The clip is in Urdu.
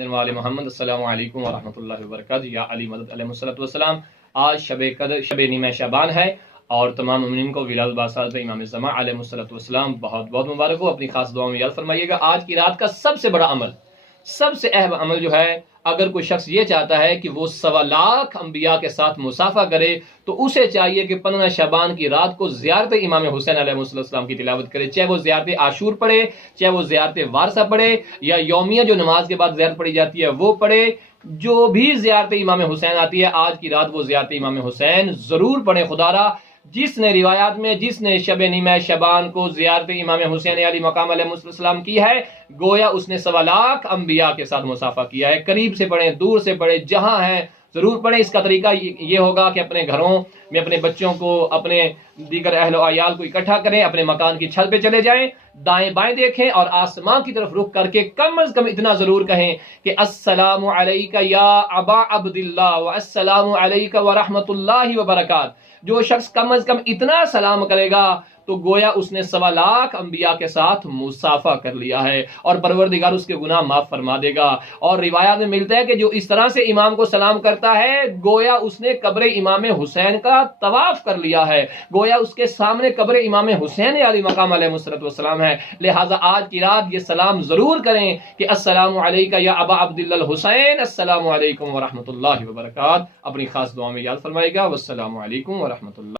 محمد وآل محمد۔ السلام علیکم ورحمۃ اللہ وبرکاتہ۔ یا علی مدد علیہ الصلوۃ والسلام۔ آج شب قدر، شب نیمہ شعبان ہے اور تمام مومنین کو ولادت باصادت امام زمان علیہ الصلوۃ والسلام بہت بہت مبارک ہو۔ اپنی خاص دعاؤں میں یاد فرمائیے گا۔ آج کی رات کا سب سے بڑا عمل، سب سے اہم عمل جو ہے، اگر کوئی شخص یہ چاہتا ہے کہ وہ 1.25 لاکھ انبیاء کے ساتھ مصافحہ کرے تو اسے چاہیے کہ 15 شعبان کی رات کو زیارت امام حسین علیہ السلام کی تلاوت کرے، چاہے وہ زیارت عاشور پڑھے، چاہے وہ زیارت وارثہ پڑھے، یا یومیہ جو نماز کے بعد زیارت پڑھی جاتی ہے وہ پڑھے۔ جو بھی زیارت امام حسین آتی ہے آج کی رات وہ زیارت امام حسین ضرور پڑھے۔ خدا را جس نے روایات میں، جس نے شب نیمہ شعبان کو زیارت امام حسین علی مقام علیہ السلام کی ہے، گویا اس نے 1.25 لاکھ انبیاء کے ساتھ مصافحہ کیا ہے۔ قریب سے پڑھیں، دور سے پڑھیں، جہاں ہیں ضرور پڑھیں۔ اس کا طریقہ یہ ہوگا کہ اپنے گھروں میں اپنے بچوں کو، اپنے دیگر اہل و عیال کو اکٹھا کریں، اپنے مکان کی چھت پہ چلے جائیں، دائیں بائیں دیکھیں اور آسمان کی طرف رخ کر کے کم از کم اتنا ضرور کہیں کہ السلام علیک یا ابا عبداللہ والسلام علیک ورحمۃ اللہ وبرکاتہ۔ جو شخص کم از کم اتنا سلام کرے گا تو گویا اس نے 1.25 لاکھ انبیاء کے ساتھ مصافحہ کر لیا ہے اور پروردگار اس کے گناہ معاف فرما دے گا۔ اور روایات میں ملتا ہے کہ جو اس طرح سے امام کو سلام کرتا ہے گویا اس نے قبر امام حسین کا طواف کر لیا ہے، گویا اس کے سامنے قبر امام حسین علی مقام علیہ السلام ہے۔ لہٰذا آج کی رات یہ سلام ضرور کریں کہ السلام علیک یا ابا عبداللہ الحسین، السلام علیکم ورحمۃ اللہ وبرکاتہ۔ اپنی خاص دعا میں یاد فرمائے گا۔ والسلام علیکم ورحمۃ اللہ۔